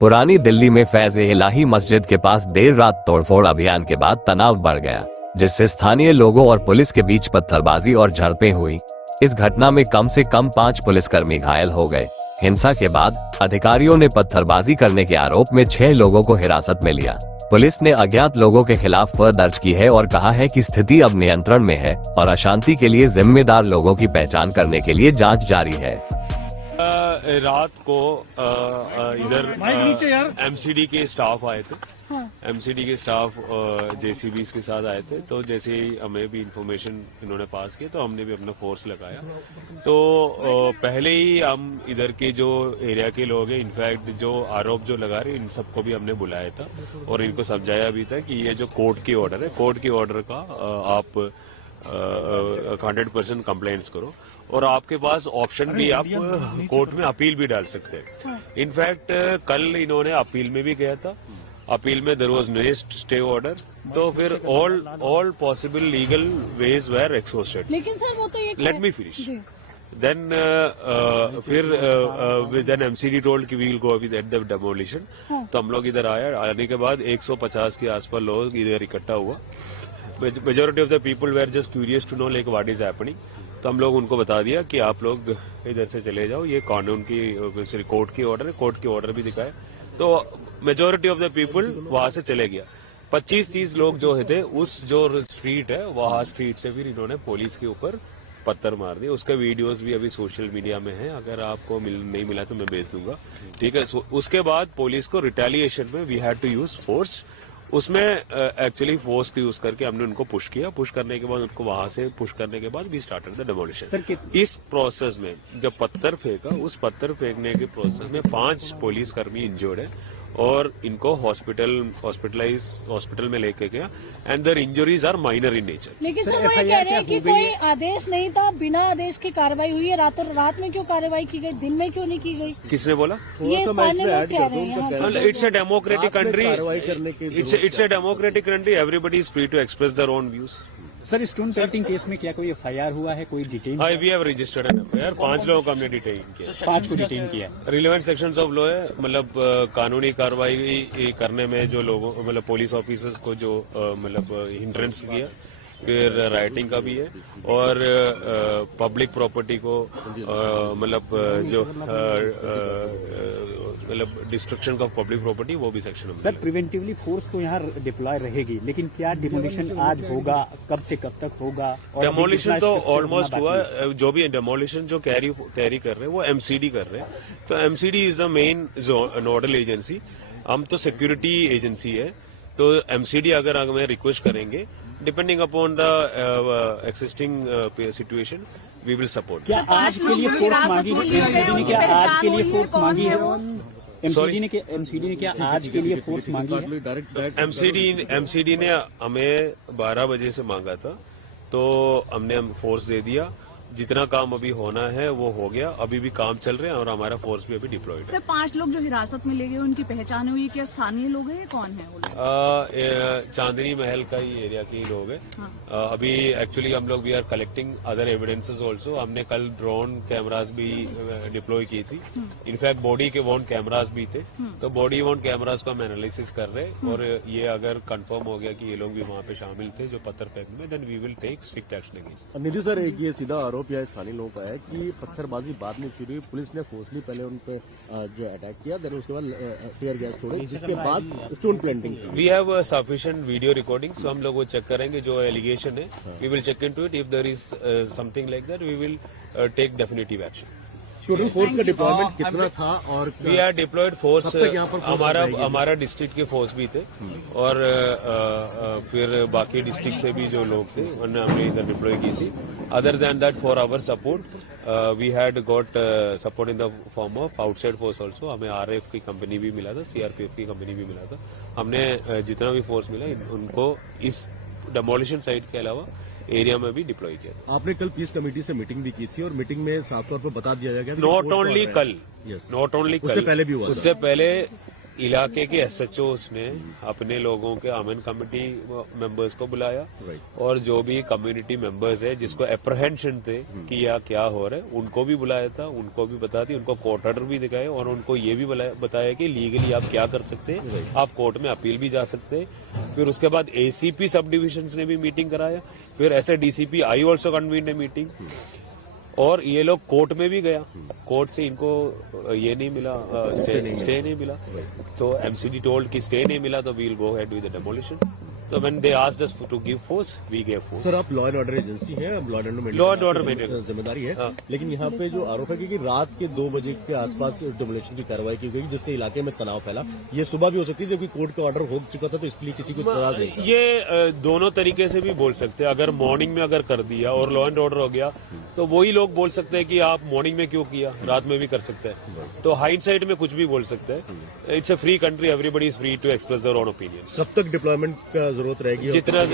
पुरानी दिल्ली में फैज़-ए-इलाही मस्जिद के पास देर रात तोड़फोड़ अभियान के बाद तनाव बढ़ गया, जिससे स्थानीय लोगों और पुलिस के बीच पत्थरबाजी और झड़पें हुई। इस घटना में कम से कम 5 पुलिसकर्मी घायल हो गए। हिंसा के बाद अधिकारियों ने पत्थरबाजी करने के आरोप में 6 लोगों को हिरासत में लिया। पुलिस ने अज्ञात लोगों के खिलाफ एफआईआर दर्ज की है और कहा है कि स्थिति अब नियंत्रण में है और अशांति के लिए जिम्मेदार लोगों की पहचान करने के लिए जांच जारी है। रात को इधर एमसीडी के स्टाफ आए थे। एमसीडी के स्टाफ जेसीबी के साथ आए थे, तो जैसे ही हमें भी इंफॉर्मेशन इन्होंने पास की तो हमने भी अपना फोर्स लगाया। तो पहले ही हम इधर के जो एरिया के लोग हैं, इनफैक्ट जो आरोप जो लगा रहे इन सबको भी हमने बुलाया था और इनको समझाया भी था कि ये जो कोर्ट की ऑर्डर है, कोर्ट की ऑर्डर का आप 100% कंप्लेंट्स करो और आपके पास ऑप्शन भी, आप कोर्ट में अपील भी डाल सकते हैं। इनफैक्ट कल इन्होंने अपील में भी गया था, अपील में there was no stay order, तो फिर all possible legal ways were exhausted. लेकिन सर वो तो ये लेट मी फिनिश देन फिर देन एमसीडी टोल्ड कि we will go with at the demolition. तो हम लोग इधर आने के बाद 150 के आसपास लोग इधर इकट्ठा हुआ। Majority of the people were just curious to know like what is happening. तो हम लोग उनको बता दिया कि आप लोग इधर से चले जाओ, ये कानून की कोर्ट की ऑर्डर है, कोर्ट की ऑर्डर भी दिखाए। तो मेजोरिटी ऑफ द पीपल वहां से चले गया। 25-30 लोग जो थे उस जो स्ट्रीट है वहां स्ट्रीट से फिर इन्होंने पुलिस के ऊपर पत्थर मार दिए। उसका वीडियोस भी अभी सोशल मीडिया में है, अगर आपको नहीं मिला तो मैं भेज दूंगा, ठीक है। उसके बाद पुलिस को रिटेलिएशन में we had to use force. उसमें एक्चुअली फोर्स को यूज करके हमने उनको पुश किया। पुश करने के बाद उनको वहां से पुश करने के बाद वी स्टार्टेड द डेमोलिशन। इस प्रोसेस में जब पत्थर फेंका, उस पत्थर फेंकने के प्रोसेस में 5 पुलिसकर्मी इंजर्ड है और इनको हॉस्पिटल में लेके गया and their injuries are minor in nature. लेकिन सर वो ये कह रहे हैं कि कोई आदेश नहीं था, बिना आदेश की कार्रवाई हुई है। रात में क्यों कार्रवाई की गई, दिन में क्यों नहीं की गई? किसने बोला? ये स्थानीय लोग कह रहे हैं। It's a democratic country, it's a democratic country, everybody is free to express their own views. Sir, stone pelting case में क्या कोई एफआईआर हुआ है, कोई detain? We have registered an FIR. 5 लोगों को हमने डिटेन किया। 5 को डिटेन किया। रिलेवेंट सेक्शंस ऑफ लॉ है, मतलब कानूनी कार्रवाई करने में जो लोगों, मतलब पुलिस ऑफिसर्स को जो मतलब हिंड्रेंस किया, फिर राइटिंग का भी है और पब्लिक प्रॉपर्टी को मतलब जो मतलब डिस्ट्रक्शन ऑफ पब्लिक प्रॉपर्टी, वो भी सेक्शन में। सर, प्रिवेंटिवली फोर्स तो यहाँ डिप्लॉय रहेगी, लेकिन क्या डिमोलिशन आज होगा, कब से कब तक होगा? डेमोलिशन तो ऑलमोस्ट हुआ। जो भी डेमोलिशन जो कैरी कर रहे हैं वो एमसीडी कर रहे हैं। तो MCD is the main nodal agency, हम तो सिक्योरिटी एजेंसी है। तो एमसीडी अगर हमें रिक्वेस्ट करेंगे, depending upon the existing situation, we will support. क्या आज के लिए फोर्स मांगी है? क्या आज के लिए फोर्स मांगी है? एमसीडी ने क्या आज के लिए फोर्स मांगी है? एमसीडी ने हमें 12 बजे से मांगा था, तो हमने फोर्स दे दिया। जितना काम अभी होना है वो हो गया, अभी भी काम चल रहे हैं और हमारा फोर्स भी अभी डिप्लॉयड। सर, 5 लोग जो हिरासत में ले गए उनकी पहचान हुई, क्या स्थानीय लोग हैं, कौन है वो लोग? चांदनी महल का ही एरिया के ही लोग हैं। अभी एक्चुअली हम लोग we are collecting other evidences also. हमने कल ड्रोन कैमराज भी डिप्लॉय की थी। इनफैक्ट बॉडी के वॉन्ट कैमराज भी थे, तो बॉडी वॉन्ट कैमराज को हम एनालिसिस कर रहे हैं और ये अगर कंफर्म हो गया कि ये लोग भी वहाँ पे शामिल थे जो पत्थर फेंकने में, then we will take strict action against. Nidhi sir, एक ये सीधा आरोप या स्थानीय लोगों का है कि पत्थरबाजी बाद में शुरू हुई, पुलिस ने फोर्सली पहले उन पे जो अटैक किया, देन उसके बाद टीयर गैस छोड़े, जिसके बाद स्टोन प्लांटिंग की। We have sufficient video recordings, हम लोग वो चेक करेंगे। जो एलिगेशन है we will check into it, if there is something like that we will take definitive action. Total force का डिप्लॉयमेंट कितना था? और वी आर डिप्लॉयड फोर्स, हमारा डिस्ट्रिक्ट के फोर्स भी थे और फिर बाकी डिस्ट्रिक्ट से भी जो लोग थे उन्हें हमने इधर डिप्लॉय की थी। Other than that, for our support we had got support in the form of outside force also. हमें आरएफ की कंपनी भी मिला था, सीआरपीएफ की कंपनी भी मिला था। हमने जितना भी फोर्स मिला उनको इस डेमोलिशन साइट के अलावा एरिया में भी डिप्लॉय किया था। आपने कल पीस कमेटी से मीटिंग भी की थी और मीटिंग में साफ तौर पर बता दिया गया, नॉट ओनली कल, नॉट ओनली कल, उससे पहले भी हुआ। उससे पहले इलाके के एसएचओस ने अपने लोगों के अमन कमेटी मेंबर्स को बुलाया और जो भी कम्युनिटी मेंबर्स है जिसको अप्रहेंशन थे कि यह क्या हो रहा है उनको भी बुलाया था, उनको भी बता दी, उनको कोर्ट ऑर्डर भी दिखाए और उनको ये भी बताया कि लीगली आप क्या कर सकते हैं, आप कोर्ट में अपील भी जा सकते हैं। फिर उसके बाद एसीपी सब डिविजन्स ने भी मीटिंग कराया, फिर ऐसे DCP I also convened a meeting और ये लोग कोर्ट में भी गया, कोर्ट से इनको ये नहीं मिला, स्टे नहीं मिला, तो एमसीडी टोल्ड कि स्टे नहीं मिला तो we'll go ahead with the demolition. तो when they asked us to give force we gave force. Sir आप लॉ एंड ऑर्डर एजेंसी है, लॉ एंड ऑर्डर मेंटेन जिम्मेदारी है, लेकिन यहाँ पे जो आरोप है कि रात के 2 बजे के आसपास डेमोलिशन की कार्रवाई की गई जिससे इलाके में तनाव फैला, ये सुबह भी हो सकती है जबकि कोर्ट का ऑर्डर हो चुका था तो इसके लिए किसी को इतराज नहीं। ये दोनों तरीके से भी बोल सकते हैं, अगर मॉर्निंग में अगर कर दिया और लॉ एंड ऑर्डर हो गया तो वही लोग बोल सकते हैं कि आप मॉर्निंग में क्यों किया, रात में भी कर सकते हैं, तो हाइंडसाइट में कुछ भी बोल सकते हैं। It's a free country, everybody is free to express their own opinion. कब तक डिप्लॉयमेंट का जरूरत रहेगी? जितना